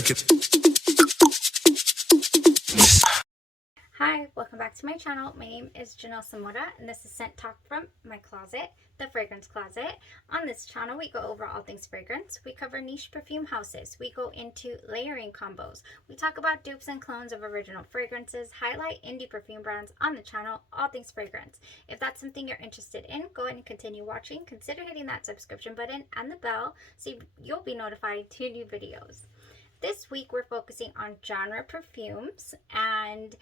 check it. Hi, welcome back to my channel. My name is Janelle Samora, and this is Scent Talk from my closet, the fragrance closet. On this channel, we go over all things fragrance. We cover niche perfume houses. We go into layering combos. We talk about dupes and clones of original fragrances, highlight indie perfume brands on the channel, all things fragrance. If that's something you're interested in, go ahead and continue watching. Consider hitting that subscription button and the bell so you'll be notified to new videos. This week, we're focusing on genre perfumes, and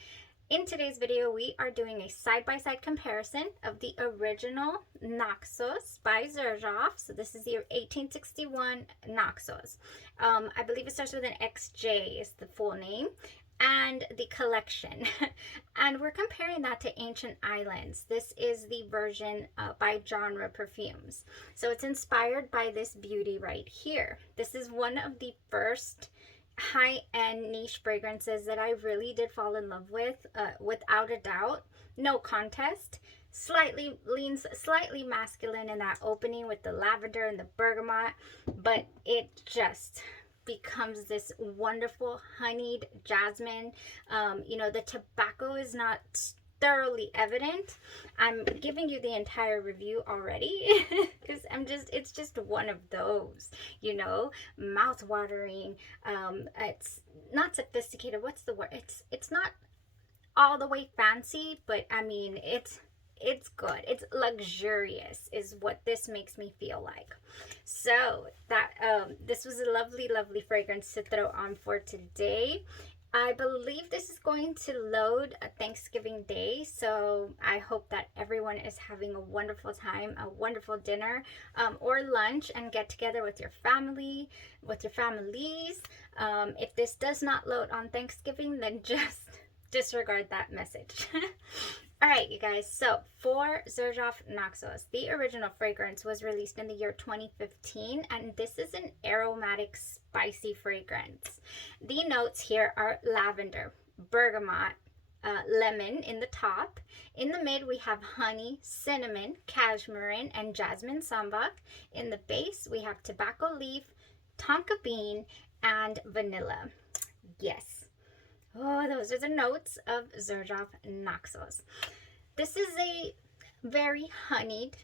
in today's video, we are doing a side-by-side comparison of the original Naxos by XERJOFF. So this is the 1861 Naxos. I believe it starts with an XJ is the full name, and the collection. And we're comparing that to Ancient Islands. This is the version by Genre Perfumes. So it's inspired by this beauty right here. This is one of the first high-end niche fragrances that I really did fall in love with, without a doubt, no contest. Leans slightly masculine in that opening with the lavender and the bergamot, but it just becomes this wonderful honeyed jasmine. You know, the tobacco is not thoroughly evident. I'm giving you the entire review already because it's just one of those, you know, mouth-watering. It's not sophisticated. What's the word? It's not all the way fancy, but I mean, it's good. It's luxurious is what this makes me feel like. So that this was a lovely fragrance to throw on for today. I believe this is going to load a Thanksgiving Day, so I hope that everyone is having a wonderful time, a wonderful dinner or lunch, and get together with your family, with your families. If this does not load on Thanksgiving, then just disregard that message. All right, you guys, so for XERJOFF Naxos, the original fragrance was released in the year 2015, and this is an aromatic, spicy fragrance. The notes here are lavender, bergamot, lemon in the top. In the mid, we have honey, cinnamon, cashmere, and jasmine sambac. In the base, we have tobacco leaf, tonka bean, and vanilla. Yes. Oh, those are the notes of XERJOFF Naxos. This is a very honeyed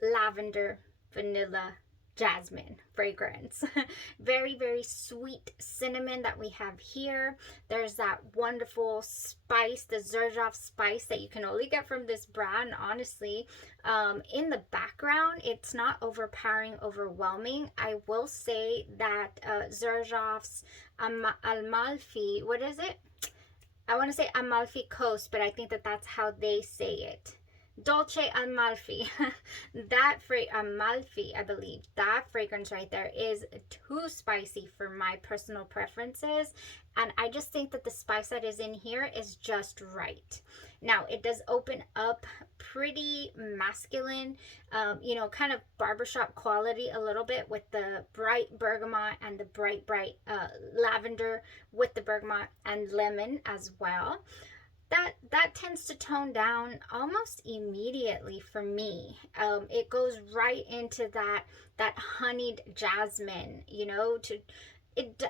lavender, vanilla, jasmine fragrance. Very sweet cinnamon that we have here. There's that wonderful spice, the XERJOFF spice that you can only get from this brand, honestly. In the background, it's not overpowering, overwhelming. I will say that XERJOFF's Amalfi, what is it? I want to say Amalfi Coast, but I think that that's how they say it. Dolce Amalfi. Amalfi, I believe, that fragrance right there is too spicy for my personal preferences. And I just think that the spice that is in here is just right. Now, it does open up pretty masculine, you know, kind of barbershop quality a little bit with the bright bergamot and the bright lavender with the bergamot and lemon as well. That tends to tone down almost immediately for me. It goes right into that honeyed jasmine, you know.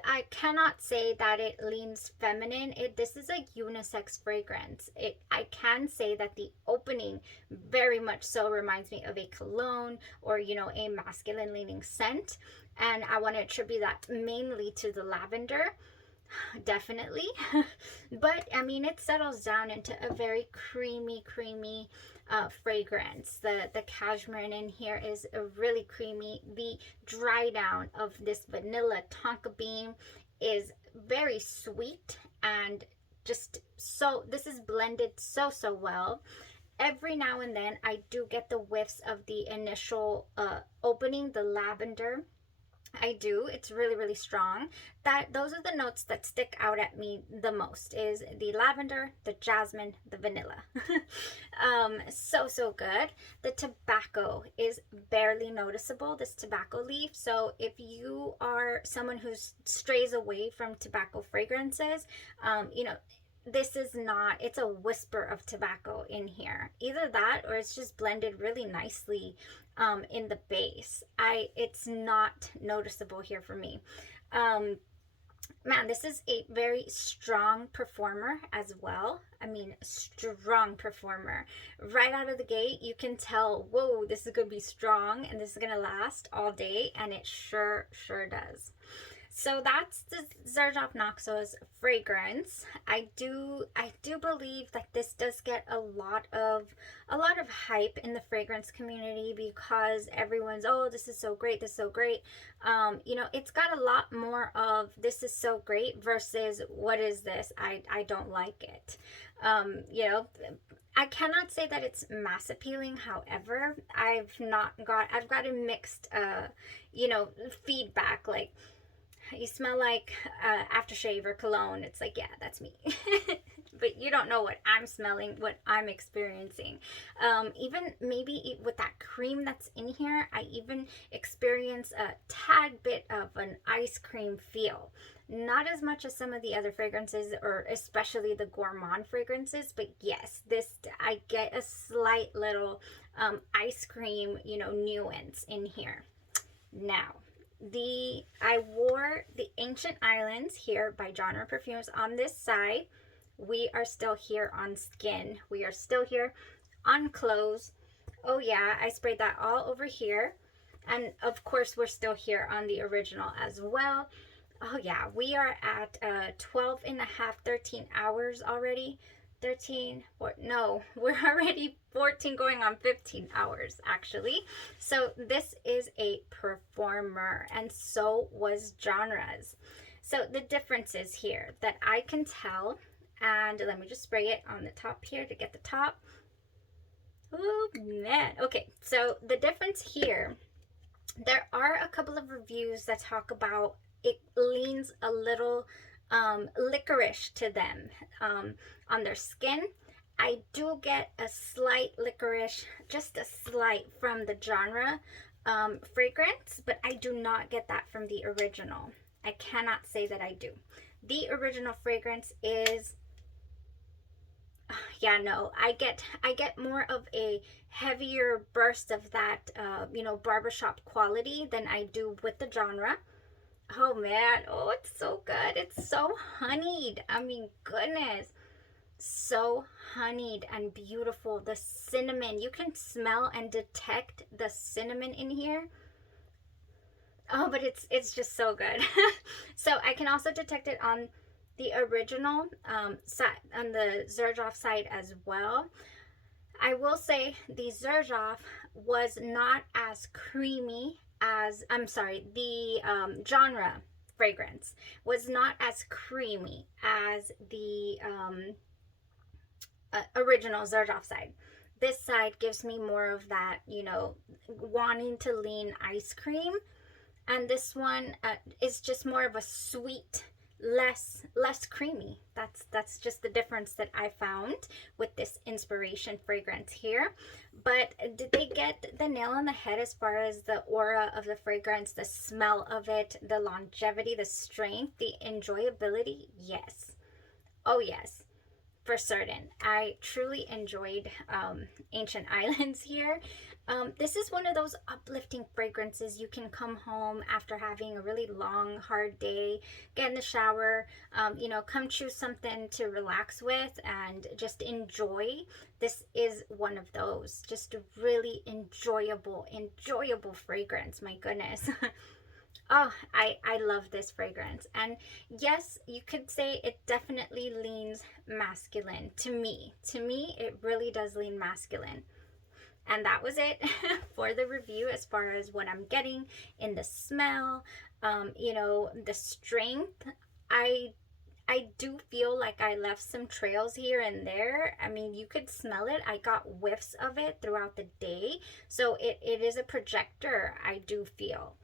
I cannot say that it leans feminine. This is a unisex fragrance. I can say that the opening very much so reminds me of a cologne or, you know, a masculine leaning scent, and I want to attribute that mainly to the lavender. Definitely. But I mean, it settles down into a very creamy fragrance. The cashmere in here is really creamy. The dry down of this vanilla tonka bean is very sweet, and just so this is blended so well. Every now and then I do get the whiffs of the initial opening, the lavender. I do. It's really strong. Those are the notes that stick out at me the most, is the lavender, the jasmine, the vanilla. So good. The tobacco is barely noticeable, this tobacco leaf. So if you are someone who strays away from tobacco fragrances, you know, this is not, it's a whisper of tobacco in here. Either that or it's just blended really nicely in the base. It's not noticeable here for me. Man, this is a very strong performer as well. I mean, strong performer. Right out of the gate, you can tell, whoa, this is going to be strong and this is going to last all day, and it sure does. So that's the XERJOFF NAXOS fragrance. I do believe that this does get a lot of hype in the fragrance community because everyone's, oh, this is so great, this is so great. You know, it's got a lot more of this is so great versus what is this? I don't like it. You know, I cannot say that it's mass appealing. However, I've gotten mixed you know, feedback, like, you smell like aftershave or cologne. It's like, yeah, that's me. But you don't know what I'm smelling, what I'm experiencing. Even maybe with that cream that's in here, I even experience a tad bit of an ice cream feel. Not as much as some of the other fragrances, or especially the gourmand fragrances, but yes, this, I get a slight little ice cream, you know, nuance in here. Now, I wore the Ancient Islands here by Genre Parfums on this side. We are still here on skin. We are still here on clothes. Oh yeah, I sprayed that all over here. And of course, we're still here on the original as well. Oh yeah, we are at 12 and a half, 13 hours already. 13, or no, we're already 14 going on 15 hours actually. So this is a performer, and so was Genres. So the differences here that I can tell, and let me just spray it on the top here to get the top. Oh man. Okay, so the difference here, there are a couple of reviews that talk about it leans a little licorice to them on their skin. I do get a slight licorice, just a slight, from the Genre fragrance, but I do not get that from the original. I cannot say that I do. The original fragrance is, yeah, no, I get more of a heavier burst of that you know, barbershop quality than I do with the Genre. Oh man, oh, it's so good. It's so honeyed. I mean, goodness. So honeyed and beautiful. The cinnamon, you can smell and detect the cinnamon in here. Oh, but it's just so good. So I can also detect it on the original side, on the XERJOFF side as well. I will say the XERJOFF was not as creamy as, I'm sorry, the Genre fragrance was not as creamy as the original XERJOFF side. This side gives me more of that, you know, wanting to lean ice cream, and this one is just more of a sweet, less creamy. That's just the difference that I found with this inspiration fragrance here. But did they get the nail on the head as far as the aura of the fragrance, the smell of it, the longevity, the strength, the enjoyability? Yes. Oh yes, for certain. I truly enjoyed Ancient Islands here. This is one of those uplifting fragrances. You can come home after having a really long, hard day, get in the shower, you know, come choose something to relax with and just enjoy. This is one of those. Just a really enjoyable fragrance. My goodness. Oh, I love this fragrance. And yes, you could say it definitely leans masculine to me. To me, it really does lean masculine. And that was it for the review as far as what I'm getting in the smell, you know, the strength. I do feel like I left some trails here and there. I mean, you could smell it. I got whiffs of it throughout the day. So it is a projector, I do feel.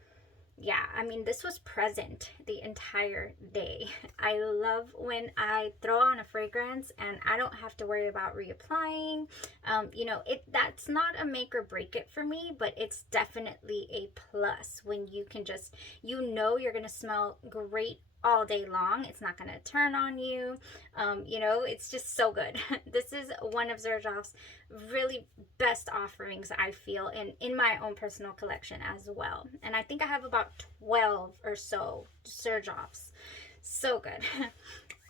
Yeah, I mean, this was present the entire day. I love when I throw on a fragrance and I don't have to worry about reapplying. You know, that's not a make or break it for me, but it's definitely a plus when you can just, you know, you're going to smell great all day long. It's not going to turn on you. You know, it's just so good. This is one of XERJOFF's really best offerings, I feel, in my own personal collection as well. And I think I have about 12 or so XERJOFFs. So good.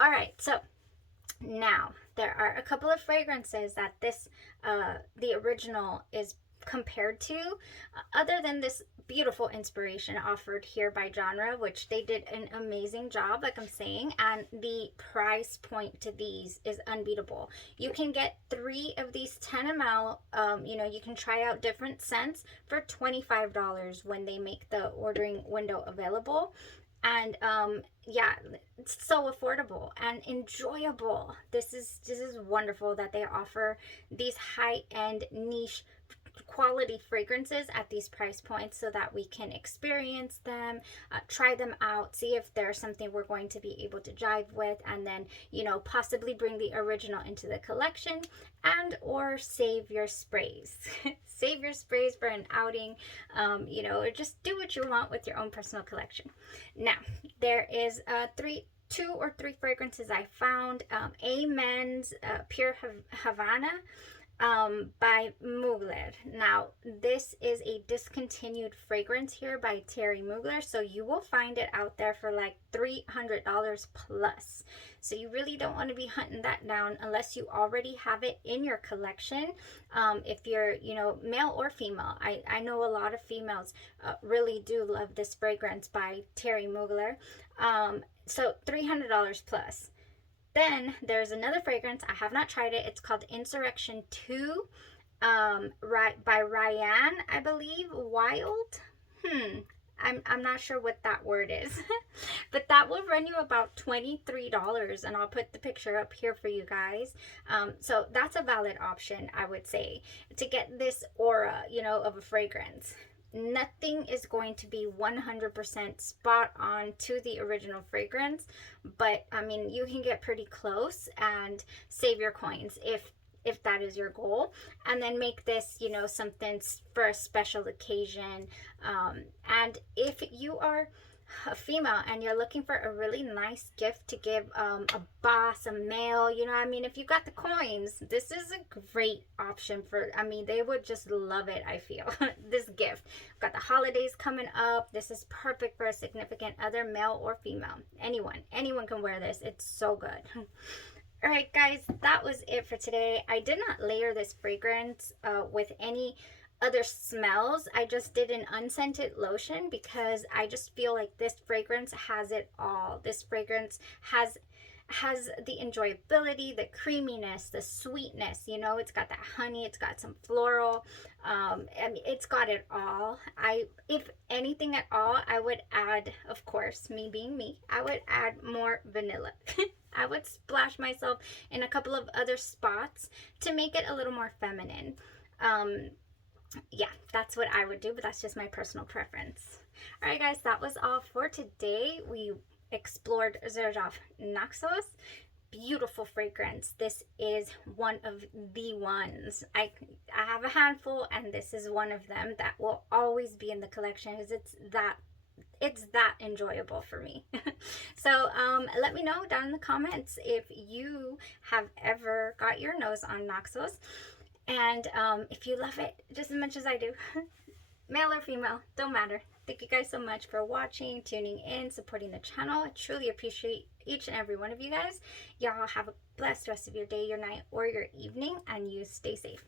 All right, so now there are a couple of fragrances that this the original is compared to, other than this beautiful inspiration offered here by Genre, which they did an amazing job, like I'm saying, and the price point to these is unbeatable. You can get 3 of these 10 ml. You know, you can try out different scents for $25 when they make the ordering window available. And yeah, it's so affordable and enjoyable. This is wonderful that they offer these high-end niche quality fragrances at these price points so that we can experience them, try them out, see if there's something we're going to be able to jive with, and then, you know, possibly bring the original into the collection, and or save your sprays. Save your sprays for an outing, you know, or just do what you want with your own personal collection. Now, there is 2 or 3 fragrances I found. Amen's Pure Havana by Mugler. Now, this is a discontinued fragrance here by Thierry Mugler, so you will find it out there for like $300 plus. So you really don't want to be hunting that down unless you already have it in your collection. If you're, you know, male or female. I know a lot of females really do love this fragrance by Thierry Mugler. So $300 plus. Then there's another fragrance. I have not tried it. It's called Insurrection 2 by Ryan, I believe. Wild? I'm not sure what that word is. But that will run you about $23, and I'll put the picture up here for you guys. So that's a valid option, I would say, to get this aura, you know, of a fragrance. Nothing is going to be 100% spot on to the original fragrance, but I mean, you can get pretty close and save your coins if that is your goal, and then make this, you know, something for a special occasion. And if you are a female and you're looking for a really nice gift to give a boss, a male, you know, I mean, if you got the coins, this is a great option for, I mean, they would just love it, I feel. This gift. We've got the holidays coming up. This is perfect for a significant other, male or female. Anyone can wear this. It's so good. All right, guys, that was it for today. I did not layer this fragrance with any other smells. I just did an unscented lotion because I just feel like this fragrance has it all. This fragrance has the enjoyability, the creaminess, the sweetness, you know, it's got that honey, it's got some floral, I mean, it's got it all. If anything at all, I would add, of course, me being me, I would add more vanilla. I would splash myself in a couple of other spots to make it a little more feminine. Yeah, that's what I would do, but that's just my personal preference. All right, guys, that was all for today. We explored XERJOFF Naxos. Beautiful fragrance. This is one of the ones. I have a handful, and this is one of them that will always be in the collection because it's that enjoyable for me. So let me know down in the comments if you have ever got your nose on Naxos, and if you love it just as much as I do. Male or female, don't matter. Thank you guys so much for watching, tuning in, supporting the channel. I truly appreciate each and every one of you guys. Y'all have a blessed rest of your day, your night, or your evening, and you stay safe.